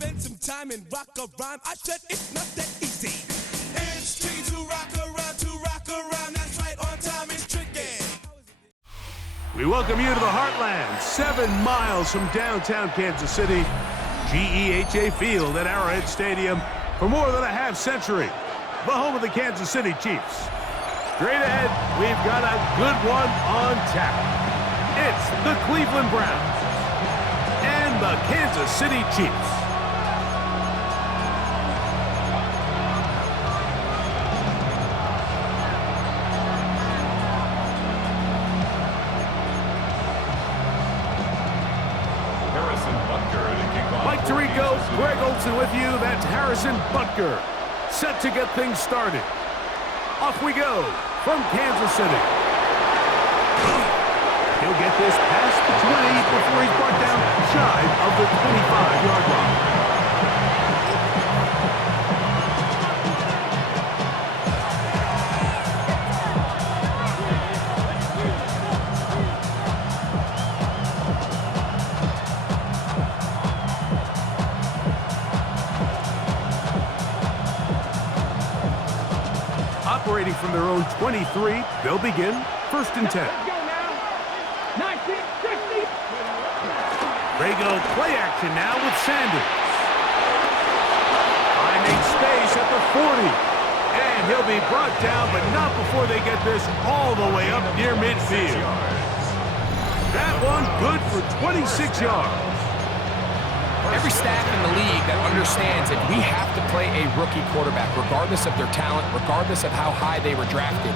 spend some time and rock a rhyme. I said it's not that easy. It's tricky to rock around. That's right, on time is tricky. We welcome you to the Heartland, 7 miles from downtown Kansas City. GEHA Field at Arrowhead Stadium for more than a half century. The home of the Kansas City Chiefs. Straight ahead, we've got a good one on tap. It's the Cleveland Browns and the Kansas City Chiefs. Mike Tirico, Greg Olsen with you. That's Harrison Butker. Set to get things started. Off we go from Kansas City. He'll get this past the 20 before he's brought down shy of the 25-yard line. Operating from their own 23, they'll begin 1st and 10. They go play action now with Sanders. Finding space at the 40. And he'll be brought down, but not before they get this all the way up near midfield. That one good for 26 yards. Every staff in the league that understands that we have to play a rookie quarterback, regardless of their talent, regardless of how high they were drafted.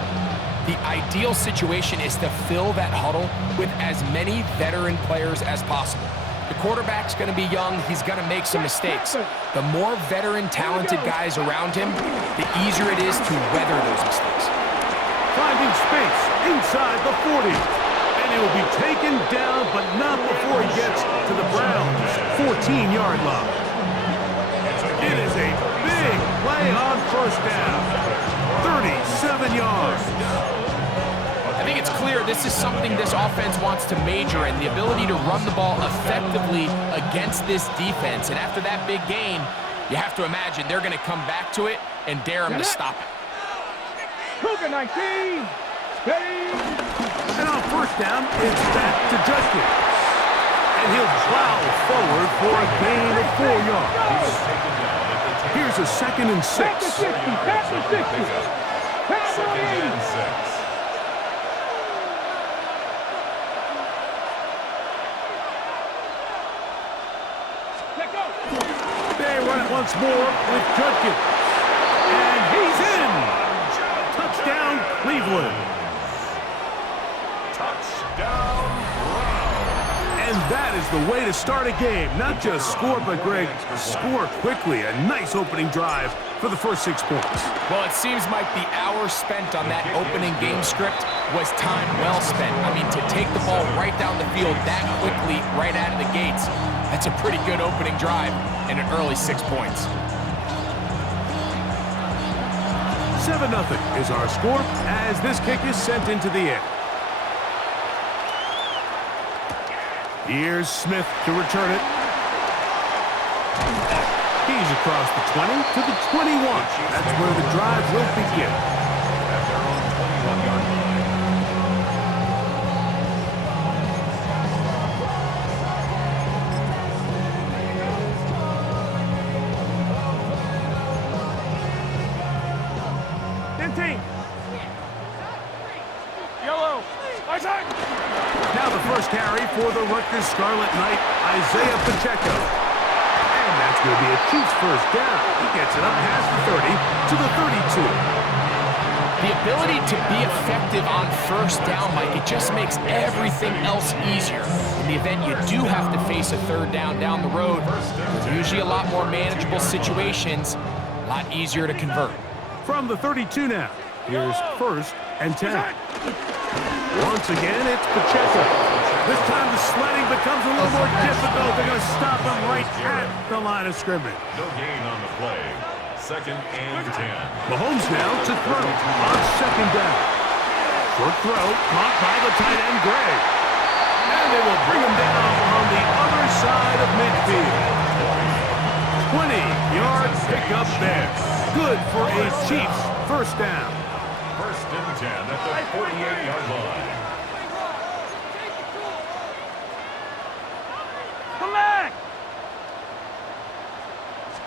The ideal situation is to fill that huddle with as many veteran players as possible. The quarterback's going to be young. He's going to make some mistakes. The more veteran, talented guys around him, the easier it is to weather those mistakes. Finding space inside the 40. And he will be taken down, but not before he gets to the Browns' 14-yard line. It is a big play on 1st down. 37 yards. I think it's clear this is something this offense wants to major in, the ability to run the ball effectively against this defense. And after that big gain, you have to imagine they're going to come back to it and dare him to stop it. Cougar 19, steady. And on 1st down, it's back to Judkins. And he'll plow forward for a gain of 4 yards. Here's a 2nd and 6. Back to 60, back to 60. Back to 80. They run it once more with Judkins. And he's in. Touchdown, Cleveland. Touchdown, Browns. And that is the way to start a game. Not just score, but, Greg, score quickly. A nice opening drive for the first 6 points. Well, it seems like the hour spent on that opening game script was time well spent. I mean, to take the ball right down the field that quickly, right out of the gates, that's a pretty good opening drive and an early 6 points. 7-0 is our score as this kick is sent into the air. Here's Smith to return it. He's across the 20 to the 21. That's where the drive will begin. At their own 21-yard line. Yellow. Now the first carry for the Rutgers Scarlet Knight, Isaiah Pacheco. And that's going to be a Chiefs 1st down. He gets it up past the 30 to the 32. The ability to be effective on 1st down, Mike, it just makes everything else easier. In the event you do have to face a 3rd down the road, there's usually a lot more manageable situations, a lot easier to convert. From the 32 now, here's 1st and 10. Once again, it's Pacheco. This time the sledding becomes a little more difficult. They're going to stop him right at the line of scrimmage. No gain on the play. 2nd and 10. Mahomes now to throw on 2nd down. Short throw, caught by the tight end, Gray. And they will bring him down on the other side of midfield. back up there. Good for a Chiefs first down. First and 10 at the 48-yard line. Come back!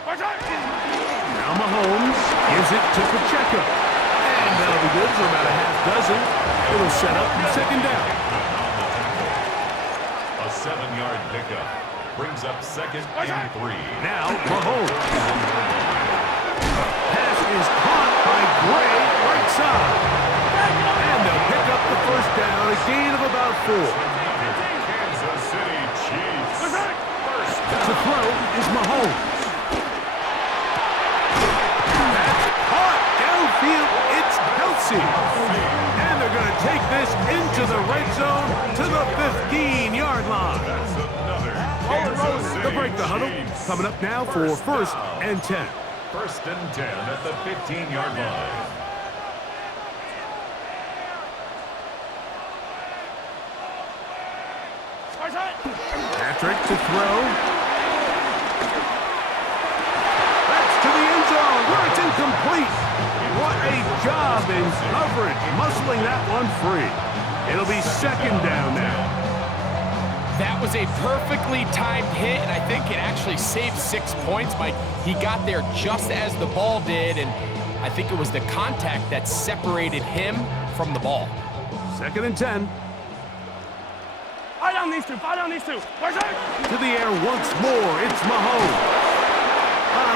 Now Mahomes gives it to Pacheco. And that'll be good for about a half dozen. It'll set up second down. A 7-yard pickup brings up second and 3. Now Mahomes. Pass is caught by Gray right side. And they'll pick up the first down, a gain of about 4. Kansas City Chiefs. First To throw is Mahomes. That's caught downfield. It's Kelsey. And they're going to take this into the red zone to the 15-yard line. That's another Kansas City They'll break the huddle. Chiefs. Coming up now for first and 10. First and 10 at the 15-yard line. Patrick to throw. That's to the end zone where it's incomplete. What a job in coverage, muscling that one free. It'll be second down now. That was a perfectly timed hit, and I think it actually saved 6 points. Mike, he got there just as the ball did, and I think it was the contact that separated him from the ball. Second and 10. Fire down these two, fire down these two. To the air once more, it's Mahomes.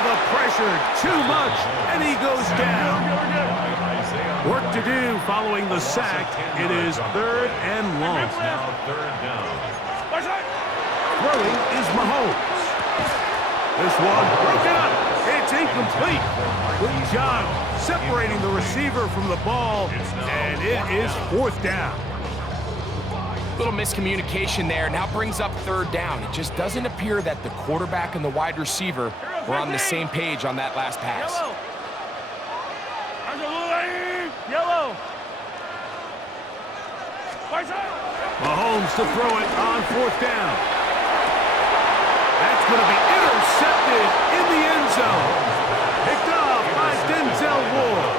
The pressure, too much, and he goes down. Work to do following the sack. It is third and long. Now third down. Throwing is Mahomes. This one broken up. It's incomplete. Good job separating the receiver from the ball, and it is fourth down. Little miscommunication there. Now brings up third down. It just doesn't appear that the quarterback and the wide receiver were on the same page on that last pass. Yellow. Mahomes to throw it on fourth down. That's going to be intercepted in the end zone. Picked off by Denzel Ward.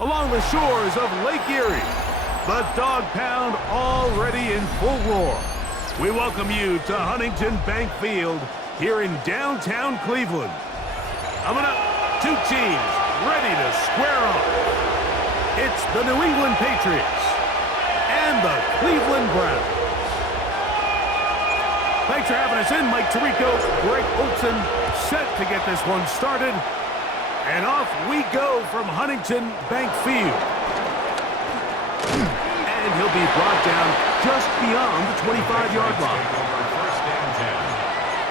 Along the shores of Lake Erie, the Dog Pound already in full roar. We welcome you to Huntington Bank Field here in downtown Cleveland. Coming up, two teams ready to square off. It's the New England Patriots and the Cleveland Browns. for having us in, Mike Tirico. Greg Olson set to get this one started. And off we go from Huntington Bank Field. And he'll be brought down just beyond the 25-yard line. First and 10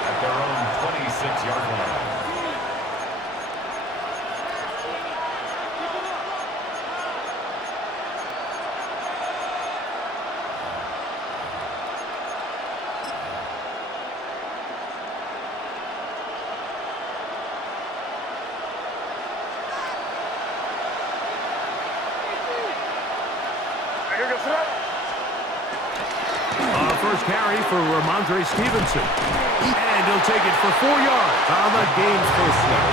at their own 26-yard line. First carry for Ramondre Stevenson. And he'll take it for 4 yards on the game's first play.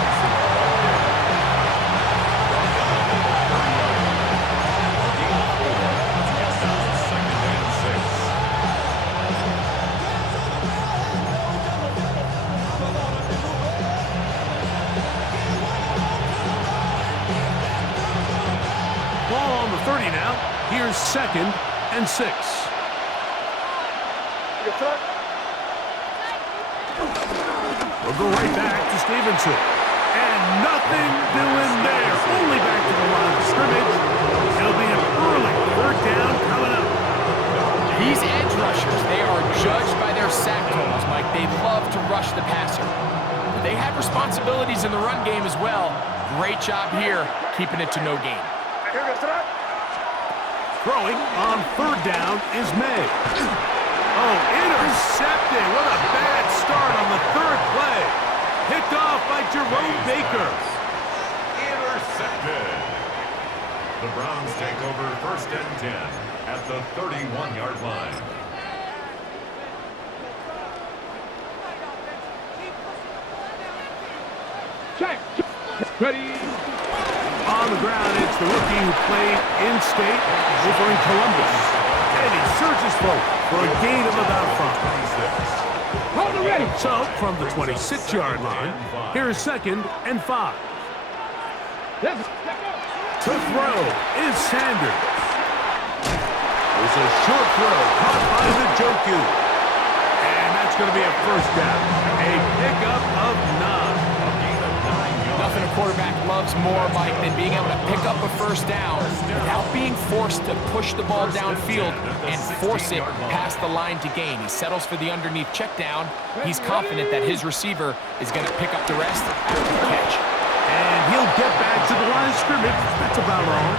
Ball on the 30 now. Here's 2nd and 6. We'll go right back to Stevenson. And nothing doing there. Only back to the line of scrimmage. It'll be an early 3rd down coming up. These edge rushers, they are judged by their sack totals, Mike. They love to rush the passer. But they have responsibilities in the run game as well. Great job here, keeping it to no gain. Throwing on 3rd down is May. Oh, intercepted. What a bad start on the 3rd play. Picked off by Jerome Baker. Intercepted. The Browns take over 1st and 10 at the 31-yard line. Check. Ready. On the ground, it's the rookie who played in-state over in Columbus. And he surges forward for a gain of about 5. Hold it ready. So, from the 26-yard line, here's 2nd and 5. To throw is Sanders. There's a short throw caught by the Njoku. And that's going to be a 1st down. A pickup of 9. Nothing a quarterback loves more, Mike, than being able to pick up a 1st down without being forced to push the ball downfield and force it past the line to gain. He settles for the underneath check down. He's confident that his receiver is going to pick up the rest after the catch. And he'll get back to the line of scrimmage. That's about all.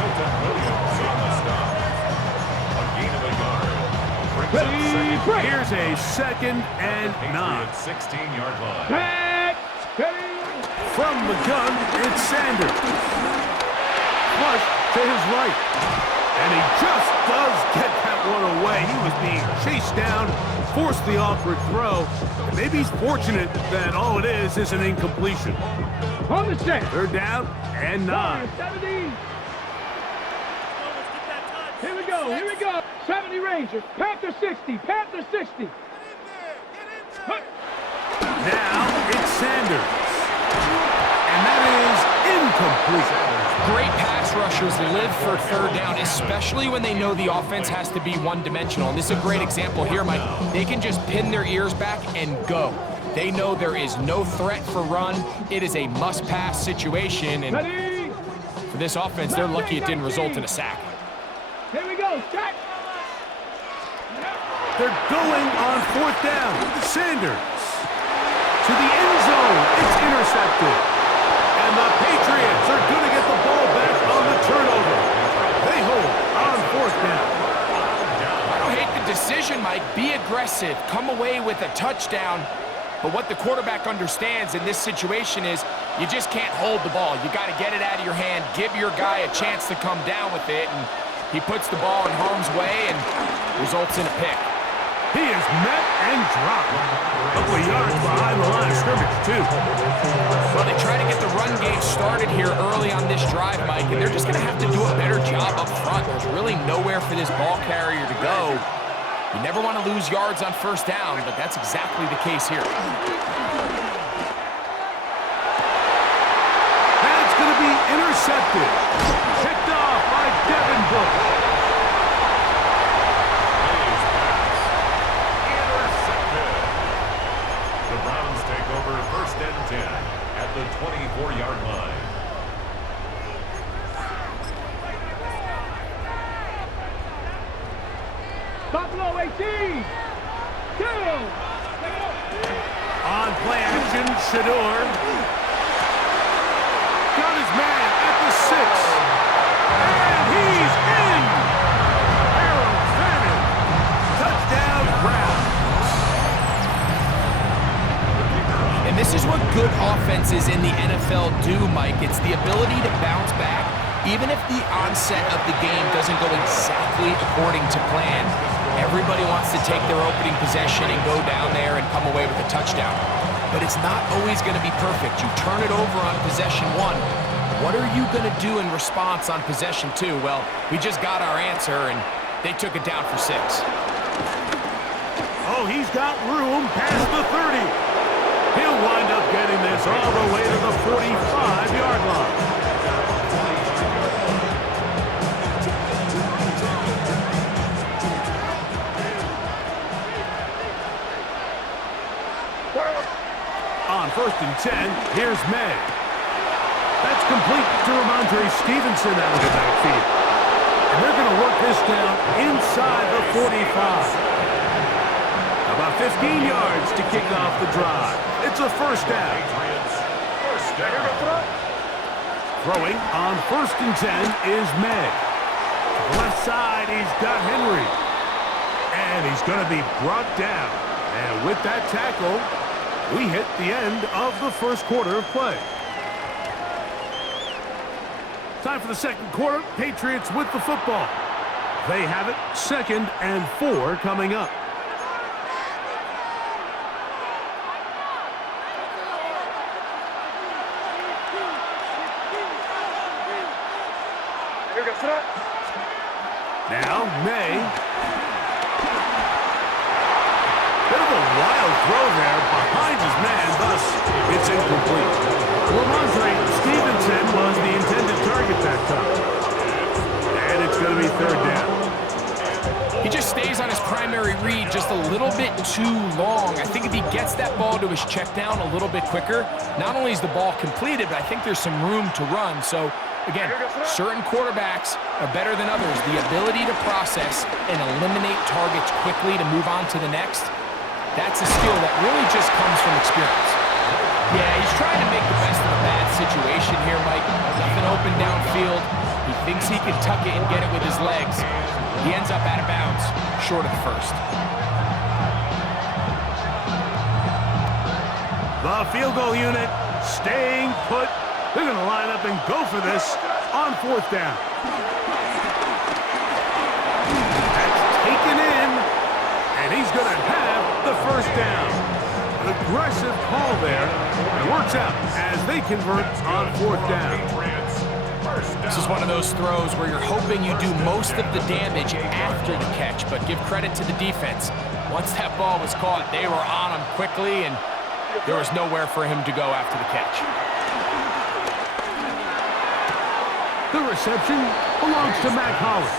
Milton Williams on the stop. A gain of a yard. Brings up second. Here's a 2nd and 9. 16-yard line. From the gun, it's Sanders. Flush to his right. And he just does get that one away. He was being chased down, forced the awkward throw. And maybe he's fortunate that all it is an incompletion. On the set. 3rd down and 9. 70. Here we go. Here we go. 70 Rangers. Panther 60. Panther 60. Now it's Sanders. And that is incomplete. Great pass rushers live for 3rd down, especially when they know the offense has to be one-dimensional. And this is a great example here, Mike. They can just pin their ears back and go. They know there is no threat for run. It is a must-pass situation. And for this offense, they're lucky it didn't result in a sack. Here we go. Check. They're going on 4th down. Sanders to the end zone. It's intercepted. And the Patriots are going to get the ball back on the turnover. They hold on 4th down. I don't hate the decision, Mike. Be aggressive. Come away with a touchdown. But what the quarterback understands in this situation is you just can't hold the ball. You got to get it out of your hand. Give your guy a chance to come down with it. And he puts the ball in harm's way and results in a pick. He is met and dropped. A couple of yards behind the line of scrimmage, too. Well, they try to get the run game started here early on this drive, Mike, and they're just going to have to do a better job up front. There's really nowhere for this ball carrier to go. You never want to lose yards on 1st down, but that's exactly the case here. That's going to be intercepted. Picked off by Devin Bush. Buffalo 18. Kill. On play action, Shador. Got his man at the 6. And he's in! Harold Fannin. Touchdown Browns. And this is what good offenses in the NFL do, Mike. It's the ability to bounce back, even if the onset of the game doesn't go exactly according to plan. Everybody wants to take their opening possession and go down there and come away with a touchdown. But it's not always going to be perfect. You turn it over on possession 1. What are you going to do in response on possession 2? Well, we just got our answer, and they took it down for 6. Oh, he's got room past the 30. He'll wind up getting this all the way to the 45-yard line. On 1st and 10, here's May. That's complete to Ramondre Stevenson out of the backfield. And they're going to work this down inside the 45. About 15 yards to kick off the drive. It's a first down. Throwing on 1st and 10 is May. Left side, he's got Henry. And he's going to be brought down. And with that tackle, we hit the end of the first quarter of play. Time for the second quarter. Patriots with the football. They have it 2nd and 4 coming up. Now, May. Bit of a wild throw there behind his man, thus it's incomplete. Ramondre Stevenson was the intended target that time. And it's going to be 3rd down. He just stays on his primary read just a little bit too long. I think if he gets that ball to his check down a little bit quicker, not only is the ball completed, but I think there's some room to run. So, again, certain quarterbacks are better than others. The ability to process and eliminate targets quickly to move on to the next, that's a skill that really just comes from experience. Yeah, he's trying to make the best of a bad situation here, Mike. Nothing open downfield. He thinks he can tuck it and get it with his legs. He ends up out of bounds, short of the 1st. The field goal unit staying put. They're going to line up and go for this on 4th down. That's taken in, and he's going to have the 1st down. An aggressive call there, and it works out as they convert on 4th down. This is one of those throws where you're hoping you do most of the damage after the catch, but give credit to the defense. Once that ball was caught, they were on him quickly, and there was nowhere for him to go after the catch. The reception belongs to Matt Holland.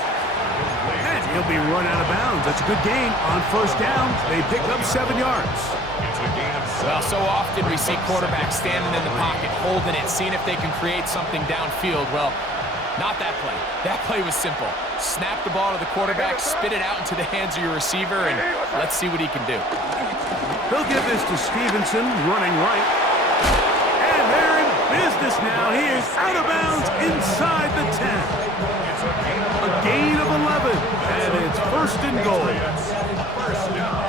And he'll be run out of bounds. That's a good gain on 1st down. They pick up 7 yards. Well, so often we see quarterbacks standing in the pocket, holding it, seeing if they can create something downfield. Well, not that play. That play was simple. Snap the ball to the quarterback, spit it out into the hands of your receiver, and let's see what he can do. They'll give this to Stevenson, running right. And they're in business now. He is out of bounds inside the 10. A gain of 11, and it's 1st and goal.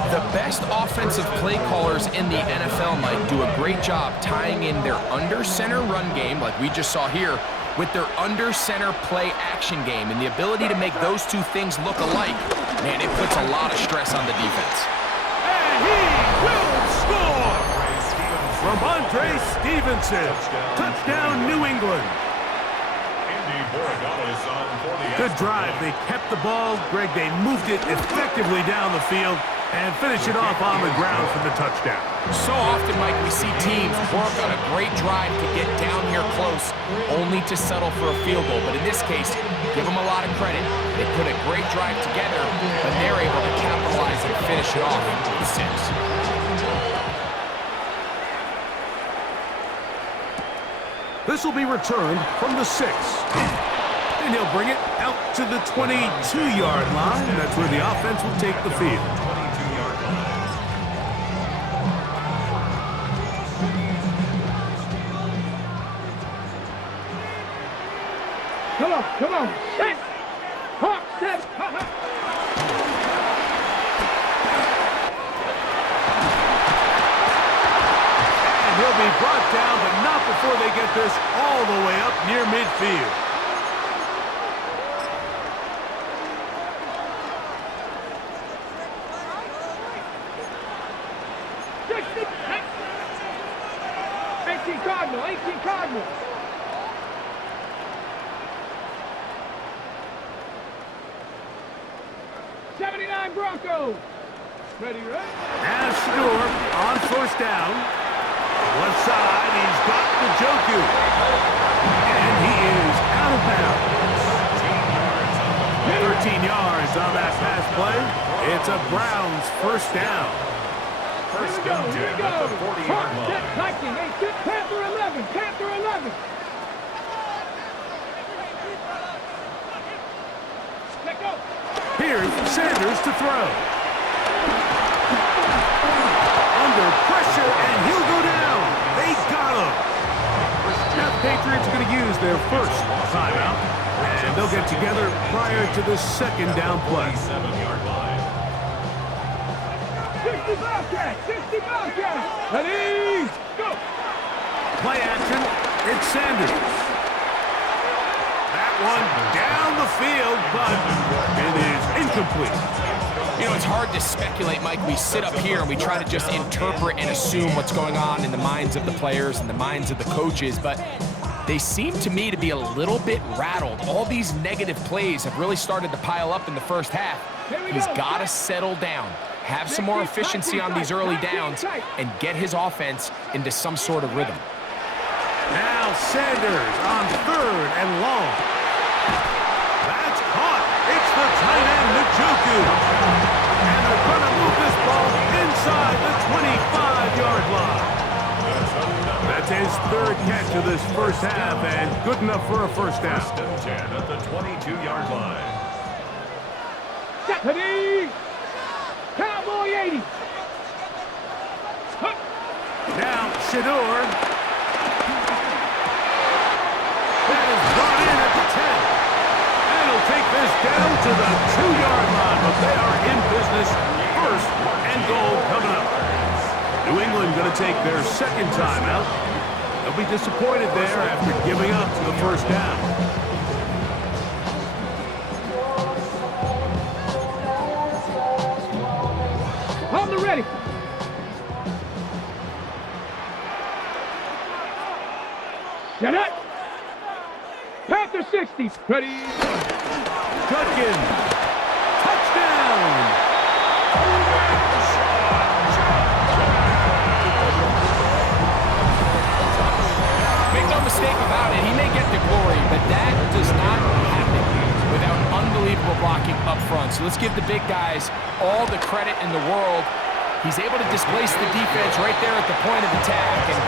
The best offensive play callers in the NFL, Mike, do a great job tying in their under-center run game, like we just saw here, with their under-center play action game. And the ability to make those two things look alike, man, it puts a lot of stress on the defense. And he will score! Ramondre Stevenson. Touchdown, New England. Good drive. They kept the ball. Greg, they moved it effectively down the field and finish it off on the ground for the touchdown. So often, Mike, we see teams work on a great drive to get down here close, only to settle for a field goal. But in this case, give them a lot of credit. They put a great drive together, but they're able to capitalize and finish it off with 6. This will be returned from the 6. And he'll bring it out to the 22-yard line. That's where the offense will take the field. 22-yard line. Come on. Set. Hawk, set. And he'll be brought down, but not before they get this all the way up near midfield. Cardinal, 18 Cardinal. '79 Broncos. Ready, right? Now Shador on first down. Left side, he's got the Joku. And he is out of bounds. 13 yards on that pass play. It's a Browns first down. First and 10 at the 40-yard line. Lightning, Panther 11, Panther 11. Let go. Here's Sanders to throw. Under pressure, and he'll go down. They got him. Now the Patriots are going to use their first timeout, and they'll get together prior to the second down play. 7-yard line. 60 Bobcat, 60 Bobcat. Ready, go. Play action, it's Sanders. That one down the field, but it is incomplete. You know, it's hard to speculate, Mike. We sit up here and we try to just interpret and assume what's going on in the minds of the players and the minds of the coaches, but they seem to me to be a little bit rattled. All these negative plays have really started to pile up in the first half. He's got to settle down, have some more efficiency on these early downs, and get his offense into some sort of rhythm. Now Sanders on third and long. That's caught. It's the tight end, Njoku. And they're going to move this ball inside the 25-yard line. That's his third catch of this first half, and good enough for a first down. First and 10 at the 22-yard line. Ready, Cowboy 80. Now Shador. That is brought in at the 10. And he'll take this down to the 2-yard line, but they are in business. First and goal coming up. New England going to take their second timeout. They'll be disappointed there after giving up the first down. On the ready. Set up. Panther 60. Ready. Judkins. Touchdown. Make no mistake about it, he may get the glory, but that does not happen without unbelievable blocking up front. So let's give the big guys all the credit in the world. He's able to displace the defense right there at the point of attack, and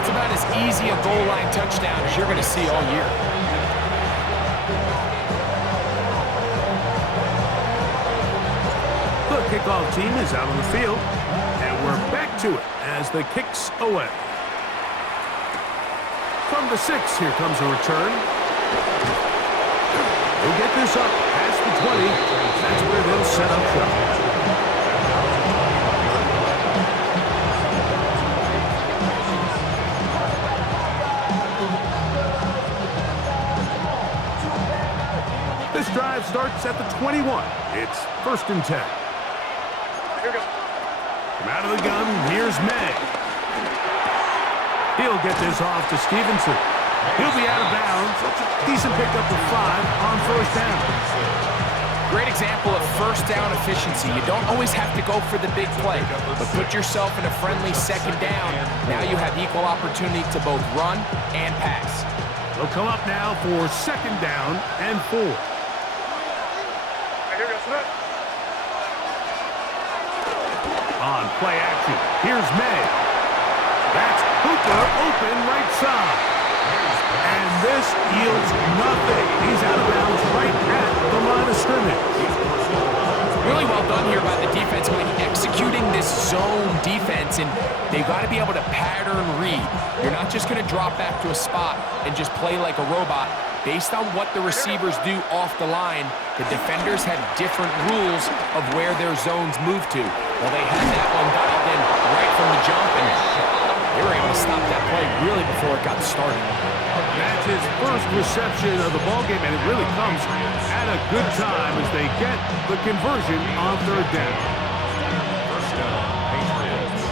it's about as easy a goal line touchdown as you're going to see all year. The kickoff team is out on the field, and we're back to it as the kicks away. From the 6, here comes a return. They'll get this up past the 20. That's where they'll set up shop. This drive starts at the 21. It's first and 10. From out of the gun, here's May. He'll get this off to Stevenson. He'll be out of bounds. That's a decent pickup of 5 on first down. Great example of first down efficiency. You don't always have to go for the big play, but put yourself in a friendly second down. Now you have equal opportunity to both run and pass. They'll come up now for second down and 4. On play action, here's May. That's Hooper open right side. And this yields nothing. He's out of bounds right at the line of scrimmage. Really well done here by the defense, Mike, executing this zone defense, and they've got to be able to pattern read. You're not just going to drop back to a spot and just play like a robot. Based on what the receivers do off the line, the defenders had different rules of where their zones move to. Well, they had that one dialed in right from the jump, and they were able to stop that play really before it got started. That's his first reception of the ballgame, and it really comes at a good time as they get the conversion on third down. First down, Patriots.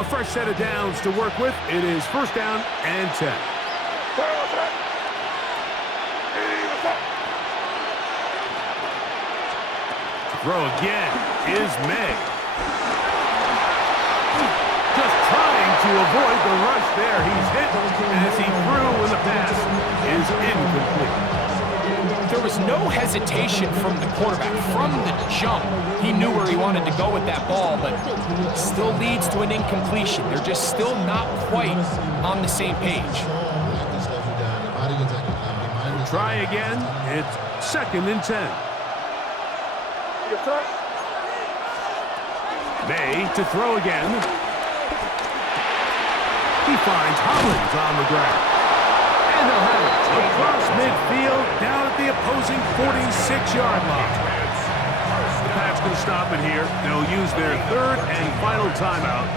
A fresh set of downs to work with. It is first down and 10. Throw again is May. Just trying to avoid the rush there. He's hit as he threw when the pass is incomplete. There was no hesitation from the quarterback. From the jump, he knew where he wanted to go with that ball, but still leads to an incompletion. They're just still not quite on the same page. Try again. It's second and 10. May to throw again. He finds Hollins on the ground. And they'll have it across midfield down at the opposing 46-yard line. The Pats can stop it here. They'll use their third and final timeout.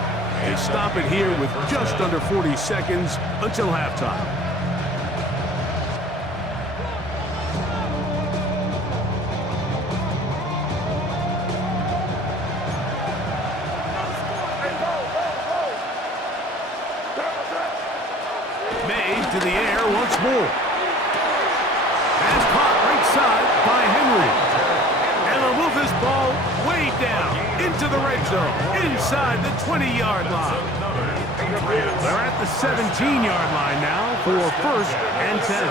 They stop it here with just under 40 seconds until halftime. To the air once more. Pass caught right side by Henry. And they'll move this ball way down into the red zone, inside the 20-yard line. They're at the 17-yard line now for first and 10.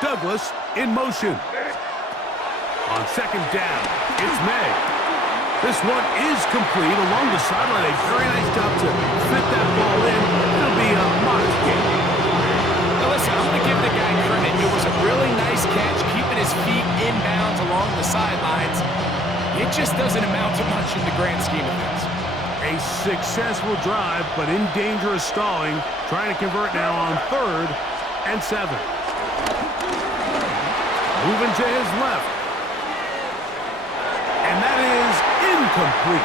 Douglas in motion. On second down, it's May. This one is complete along the sideline. A very nice job to fit that ball in. It'll be a modest game. Now listen, I'm going to give the guy credit. It was a really nice catch, keeping his feet inbounds along the sidelines. It just doesn't amount to much in the grand scheme of things. A successful drive, but in danger of stalling. Trying to convert now on third and 7. Moving to his left. And that is incomplete.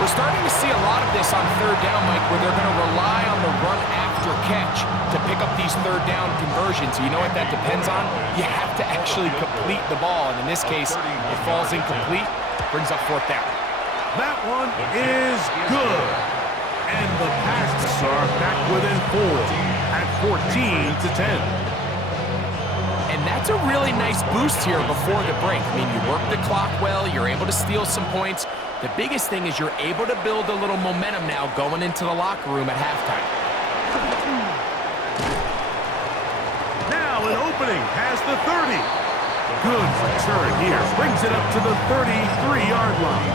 We're starting to see a lot of this on third down, Mike, where they're going to rely on the run after catch to pick up these third down conversions. You know what that depends on? You have to actually complete the ball. And in this case, it falls incomplete, brings up fourth down. That one is good. And the Pats are back within 4 at 14 to 10. And that's a really nice boost here before the break. I mean, you work the clock well, you're able to steal some points. The biggest thing is you're able to build a little momentum now going into the locker room at halftime. Now an opening past the 30. Good return here. Brings it up to the 33-yard line.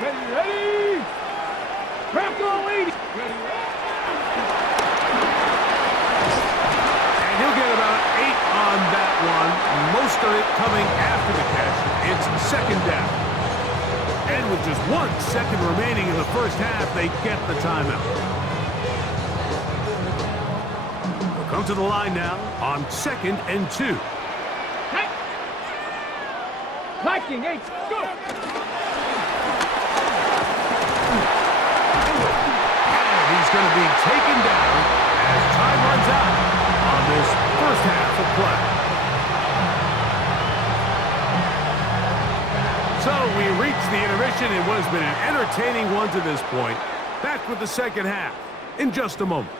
Ready? Crack on, lady. And he'll get about 8 on that one. Most of it coming after the catch. It's second down. And with just 1 second remaining in the first half, they get the timeout. We'll come to the line now on second and 2. Liking 8, go! He's going to be taken down as time runs out on this first half of play. So we reached the intermission in what has been an entertaining one to this point. Back with the second half in just a moment.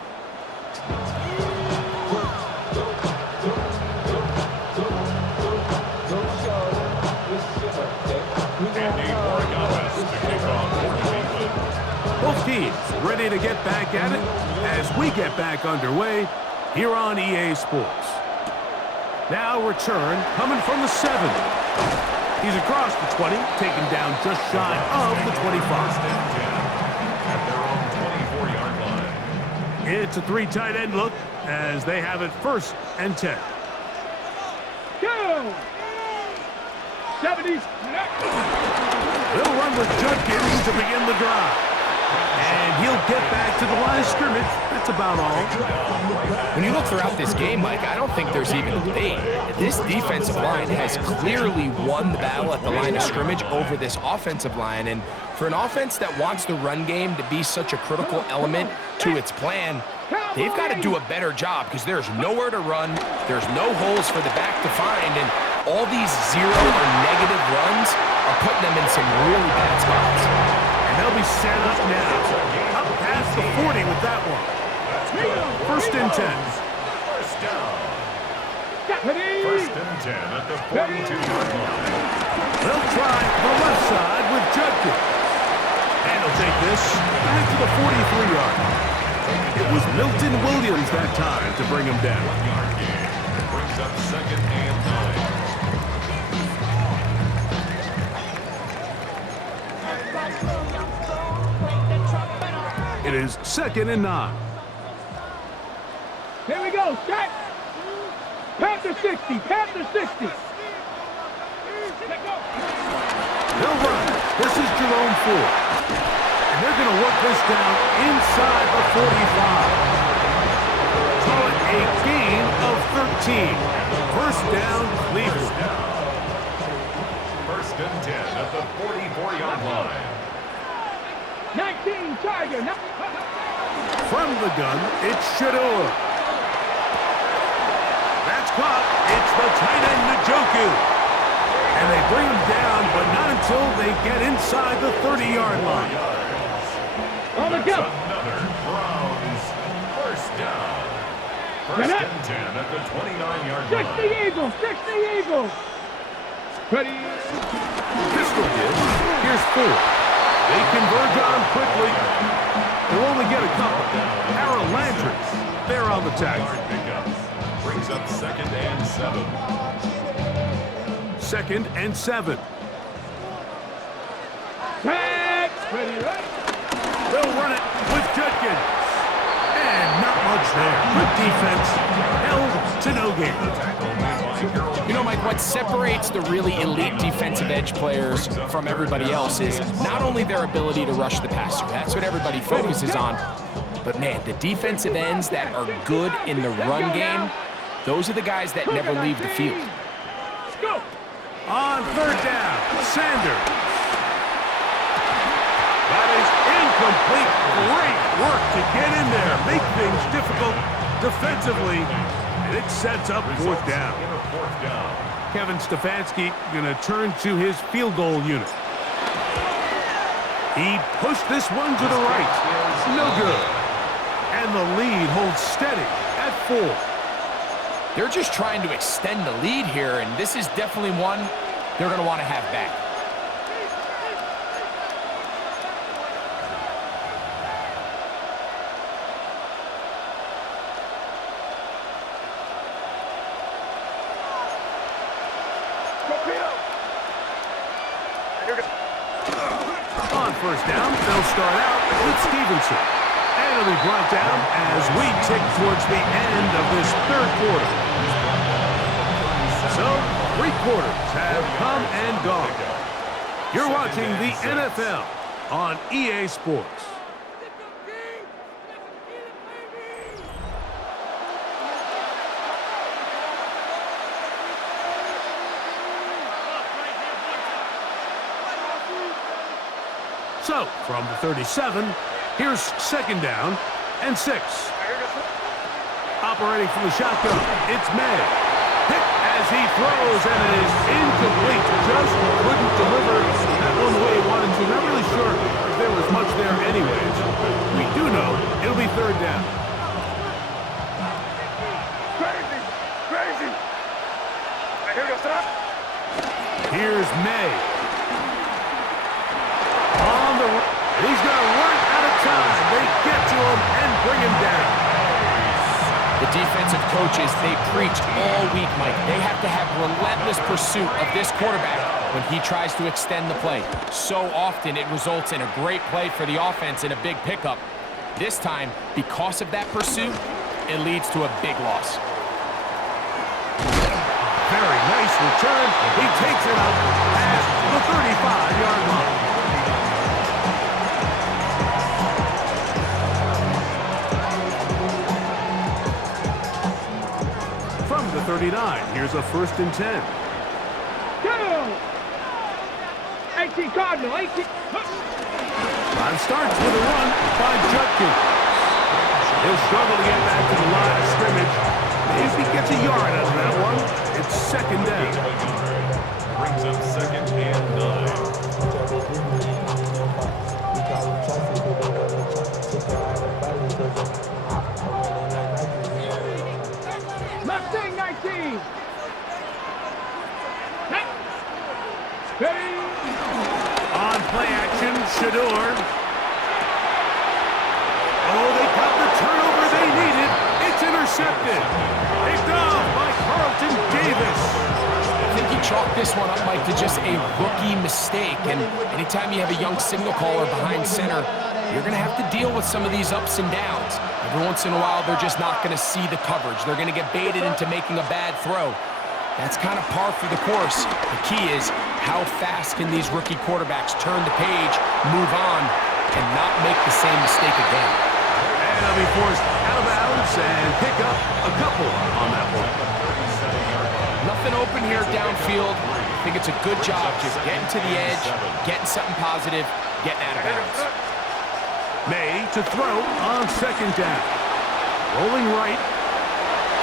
Both teams ready to get back at it as we get back underway here on EA Sports. Now return coming from the 7. He's across the 20, taken down just shy of the 25. At their own 24-yard line. It's a 3 tight end look as they have it 1st and 10. Go! 70s. They'll run with Judkins to begin the drive. And he'll get back to the line of scrimmage. That's about all. When you look throughout this game, Mike, I don't think there's even a debate. This defensive line has clearly won the battle at the line of scrimmage over this offensive line. And for an offense that wants the run game to be such a critical element to its plan, they've got to do a better job because there's nowhere to run. There's no holes for the back to find. And all these zero or negative runs are putting them in some really bad spots. And they'll be set up now. Up past the 40 with that one. 1st and 10. First down. 1st and 10 at the 42-yard line. They'll try the left side with Judkins. And he'll take this back to the 43-yard line. It was Milton Williams that time to bring him down. 1-yard gain. Brings up 2nd and 9. It is 2nd and 9. Here we go, set. Panther 60, Panther 60. They'll run. This is Jerome Ford. And they're going to work this down inside the 45. Call it a gain of 13. 1st down, Cleveland. 1st and 10 at the 44-yard line. 19, Tiger. From the gun, it's Shador. That's caught. It's the tight end, Njoku. And they bring him down, but not until they get inside the 30-yard line. On the go. Another Browns 1st down. 1st and 10 at the 29-yard line. 60 Eagles, 60 Eagles. Ready. Pistol gives. Here's Ford. They converge on quickly. They'll only get a couple. Aaron Landry, they're on the tackle. Brings up 2nd and 7. 2nd and 7. Tag. Ready, ready. They'll run it with Judkins. And not much there. Good defense. Held to no gain. You know, Mike, what separates the really elite defensive edge players from everybody else is not only their ability to rush the passer. That's what everybody focuses on. But, man, the defensive ends that are good in the run game, those are the guys that never leave the field. Go. On 3rd down, Sanders. That is incomplete. Great work to get in there, make things difficult defensively, and it sets up 4th down. Kevin Stefanski going to turn to his field goal unit. He pushed this one to the right. No good. And the lead holds steady at 4. They're just trying to extend the lead here, and this is definitely one they're going to want to have back. On 1st down, they'll start out with Stevenson. And it'll be brought down as we tick towards the end of this 3rd quarter. So, 3 quarters have come and gone. You're watching the NFL on EA Sports. So, from the 37, here's 2nd down and 6. Operating from the shotgun, it's May. Hit as he throws, and it is incomplete. Just couldn't deliver going the way he wanted to. Not really sure if there was much there anyways. We do know it'll be third down. Crazy! Crazy! Here we go, stop! Here's May. On the run. He's going to run out of time. They get to him and bring him down. The defensive coaches, they preach all week, Mike. They have to have relentless pursuit of this quarterback when he tries to extend the play. So often it results in a great play for the offense and a big pickup. This time, because of that pursuit, it leads to a big loss. Very nice return. He takes it up past the 35-yard line. From the 39, here's a 1st and 10. Go! 18 Cardinal, 18. Time starts with a run by Judkins. He'll struggle to get back to the line of scrimmage. If he gets a yard out of that one, it's 2nd down. Brings up 2nd and 9. Mustang 19. Ready? On play action, Shador. Oh, they got the turnover they needed. It's intercepted. Picked off by Carlton Davis. I think he chalked this one up, Mike, to just a rookie mistake. And anytime you have a young signal caller behind center, you're going to have to deal with some of these ups and downs. Every once in a while, they're just not going to see the coverage. They're going to get baited into making a bad throw. That's kind of par for the course. The key is how fast can these rookie quarterbacks turn the page, move on, and not make the same mistake again. And they'll be forced out of bounds and pick up a couple on that one. Nothing open here downfield. I think it's a good job just getting to the edge, getting something positive, getting out of bounds. May to throw on 2nd down. Rolling right.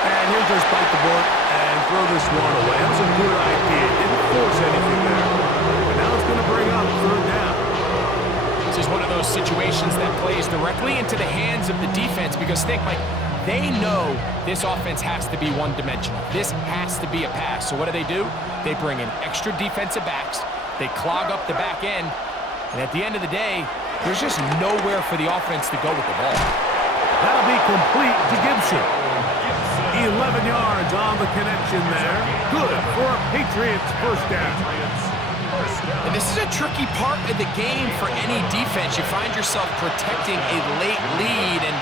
And he'll just bite the bullet and throw this one away. That was a good idea. Didn't force anything there. But now it's going to bring up 3rd down. This is one of those situations that plays directly into the hands of the defense because think, Mike, they know this offense has to be one-dimensional. This has to be a pass. So what do? They bring in extra defensive backs. They clog up the back end. And at the end of the day, there's just nowhere for the offense to go with the ball. That'll be complete to Gibson. 11 yards on the connection there. Good for a Patriots 1st down. And this is a tricky part of the game for any defense. You find yourself protecting a late lead, and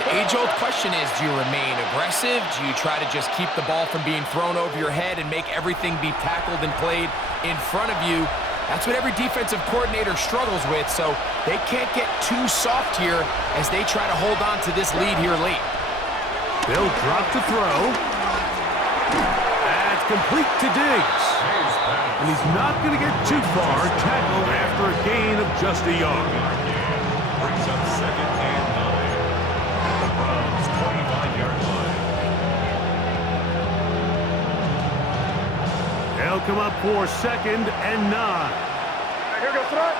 the age-old question is, do you remain aggressive? Do you try to just keep the ball from being thrown over your head and make everything be tackled and played in front of you? That's what every defensive coordinator struggles with, so they can't get too soft here as they try to hold on to this lead here late. They'll drop to throw. That's complete to Diggs. And he's not going to get too far. Tackled after a gain of just a yard. Brings up 2nd and 9. The Browns 25-yard line. They'll come up for 2nd and 9. Here goes tonight.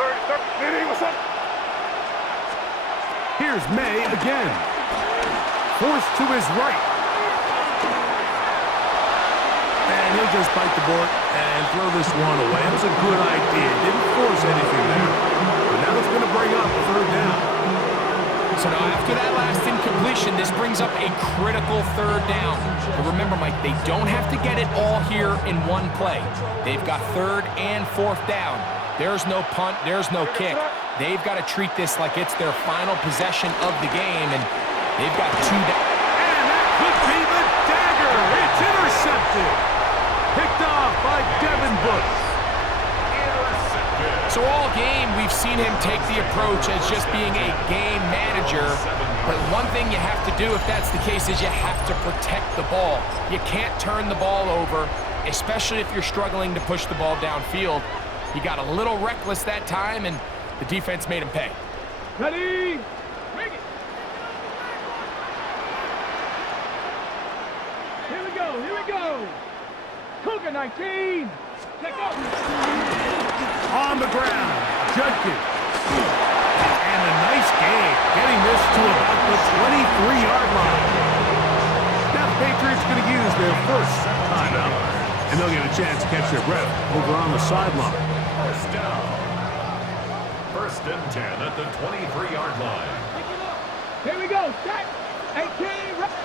Third. Meeting, what's up? Here's May again. Forced to his right. And he'll just bite the bullet and throw this one away. That was a good idea. Didn't force anything there. But now it's going to bring up 3rd down. So now after that last incompletion, this brings up a critical 3rd down. But remember, Mike, they don't have to get it all here in one play. They've got 3rd and 4th down. There's no punt. There's no kick. They've got to treat this like it's their final possession of the game, and they've got 2 down. And that could be the dagger. It's intercepted. Picked off by Devin Bush. So all game, we've seen him take the approach as just being a game manager. But one thing you have to do if that's the case is you have to protect the ball. You can't turn the ball over, especially if you're struggling to push the ball downfield. He got a little reckless that time, and the defense made him pay. Ready? Bring it. Here we go. Cougar 19. Check out. On the ground, Judkins. And a nice gain, getting this to about the 23-yard line. Now the Patriots going to use their first timeout, and they'll get a chance to catch their breath over on the sideline. First down. First and 10 at the 23-yard line. Here we go. Set. 18.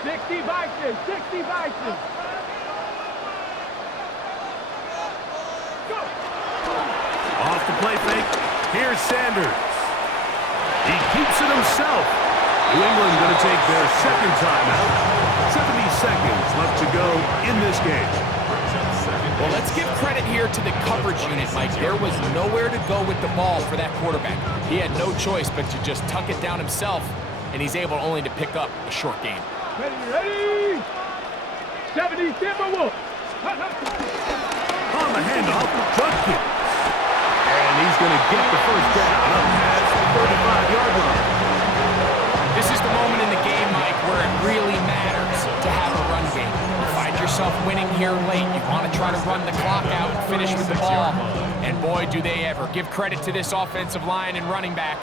60 vices. 60 vices. Go. Off the play fake. Here's Sanders. He keeps it himself. New England going to take their second timeout. 70 seconds left to go in this game. Well, let's give credit here to the coverage unit, Mike. There was nowhere to go with the ball for that quarterback. He had no choice but to just tuck it down himself, and he's able only to pick up a short gain. Ready. 70 Timberwolves. On the handoff, Judkins. And he's going to get the first down up past the 35-yard line. This is the moment in the game, Mike, where it really matters to have a run game. You find yourself winning here late. You want to try to run the clock out and finish with the ball. And boy, do they ever. Give credit to this offensive line and running back.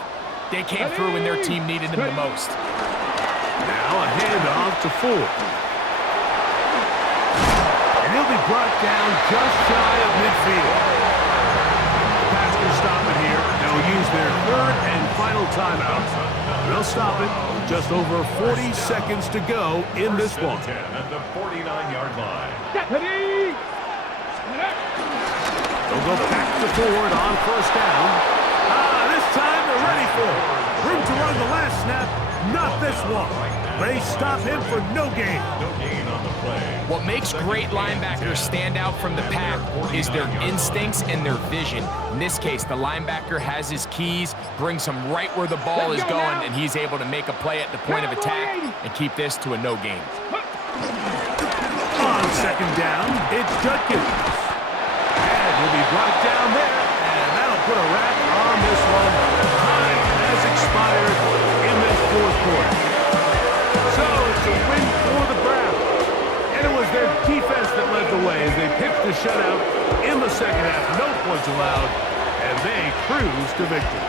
They came through when their team needed them the most. Now a handoff to Ford. And he'll be brought down just shy of midfield. The Pats can stop it here. They'll use their third and final timeout. They'll stop it with just over 40 seconds to go in this one. 10 at the 49-yard line. They'll go back to Ford on first down. This time they're ready for it. Room to run the last snap, not this one. They stop him for no gain. No gain on the play. What makes great linebackers stand out from the pack is their instincts and their vision. In this case, the linebacker has his keys, brings him right where the ball is going, and he's able to make a play at the point of attack and keep this to a no gain. On second down, it's Judkins. And he'll be brought down there, and that'll put a wrap on this one. Time has expired in this fourth quarter. So it's a win for the Browns. And it was their defense that led the way as they pitched the shutout in the second half. No points allowed, and they cruise to victory.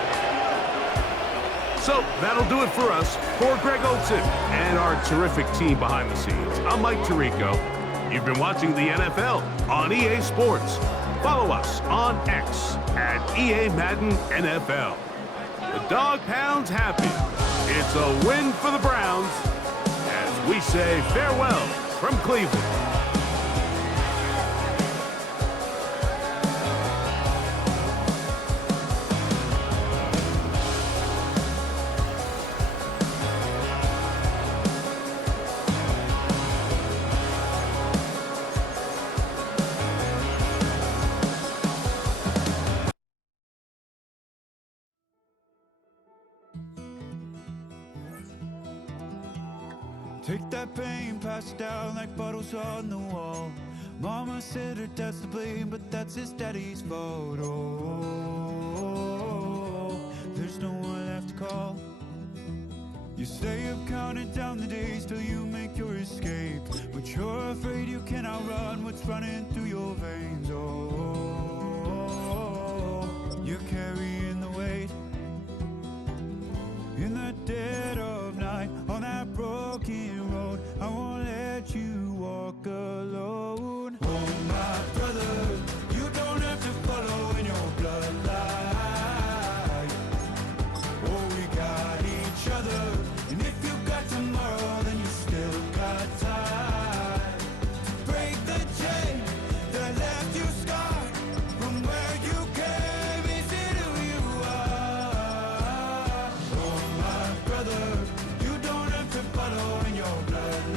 So that'll do it for us. For Greg Olson and our terrific team behind the scenes, I'm Mike Tirico. You've been watching the NFL on EA Sports. Follow us on X at EA Madden NFL. The Dog Pound's happy. It's a win for the Browns as we say farewell from Cleveland. Take that pain, pass it down like bottles on the wall. Mama said her dad's to blame, but that's his daddy's fault. Oh, there's no one left to call. You stay up counting down the days till you make your escape, but you're afraid you can't outrun what's running through your veins. Oh, you're carrying the weight in the dead of night on that broken road. I won't let you walk alone. Oh my brother, you don't have to follow in your bloodline. Oh, we got each other, and if you got tomorrow, then you still got time to break the chain that left you scarred from where you came into who you are. Oh my brother, you don't have to follow in your bloodline.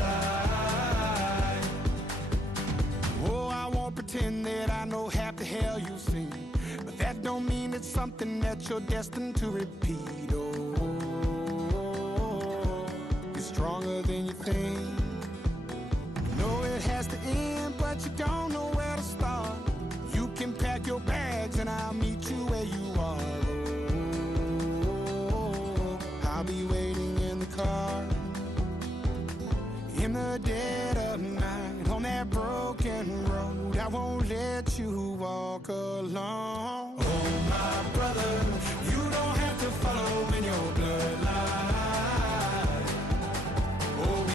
Oh, I won't pretend that I know half the hell you've seen, but that don't mean it's something that you're destined to repeat. Oh, you're stronger than you think. You know it has to end, but you don't know where to start. You can pack your bags and I'll meet you where you are. Oh, I'll be waiting in the car in the dead of night on that broken road. I won't let you walk alone.